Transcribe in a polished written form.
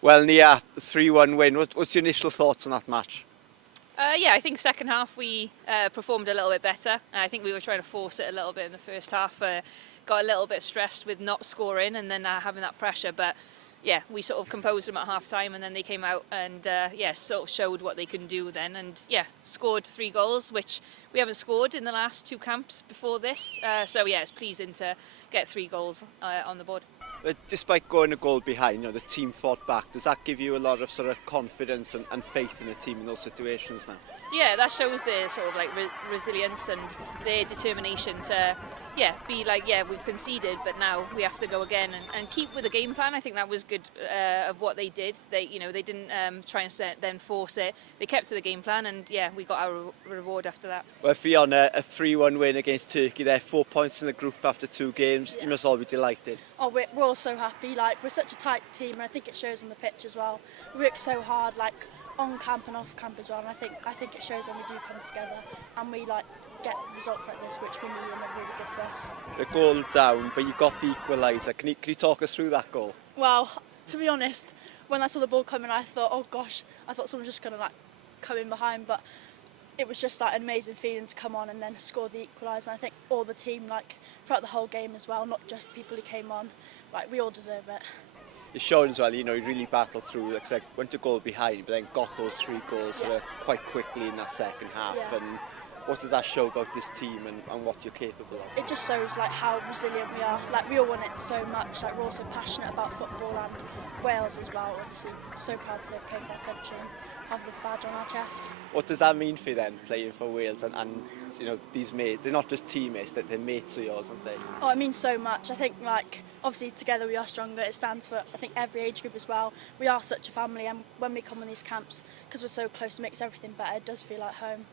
Well, Nia, 3-1 win. What's your initial thoughts on that match? Yeah, I think second half we performed a little bit better. I think we were trying to force it a little bit in the first half. Got a little bit stressed with not scoring and then having that pressure. But yeah, we sort of composed them at half time and then they came out and sort of showed what they can do then. And yeah, scored 3 goals, which we haven't scored in the last 2 camps before this. So yeah, it's pleasing to get 3 goals on the board. But despite going a goal behind, the team fought back. Does that give you a lot of sort of confidence and faith in the team in those situations now? Yeah, that shows their sort of like resilience and their determination to be like, we've conceded, but now we have to go again and keep with the game plan. I think that was good of what they did. They didn't try and then force it. They kept to the game plan, and we got our reward after that. Well, Ffion, a 3-1 win against Turkey there, 4 points in the group after 2 games. Yeah. You must all be delighted. Oh, we're all so happy. Like, we're such a tight team, and I think it shows on the pitch as well. We work so hard, like on camp and off camp as well. And I think it shows when we do come together and we get results like this, which we knew were really good for us. The goal down, but you got the equaliser. Can you talk us through that goal? Well, to be honest, when I saw the ball coming, I thought, oh gosh, I thought someone was just going to come in behind, but it was just an amazing feeling to come on and then score the equaliser. And I think all the team, throughout the whole game as well, not just the people who came on, we all deserve it. You showed as well, you really battled through, like I said, went to goal behind, but then got those 3 goals quite quickly in that second half. Yeah. And what does that show about this team and what you're capable of? It just shows how resilient we are. We all want it so much. We're also passionate about football and Wales as well. Obviously, so proud to play for our country and have the badge on our chest. What does that mean for you then, playing for Wales and these mates? They're not just teammates, they're mates of yours, aren't they? Oh, it means so much. I think obviously together we are stronger. It stands for, I think, every age group as well. We are such a family, and when we come on these camps, because we're so close, it makes everything better. It does feel like home.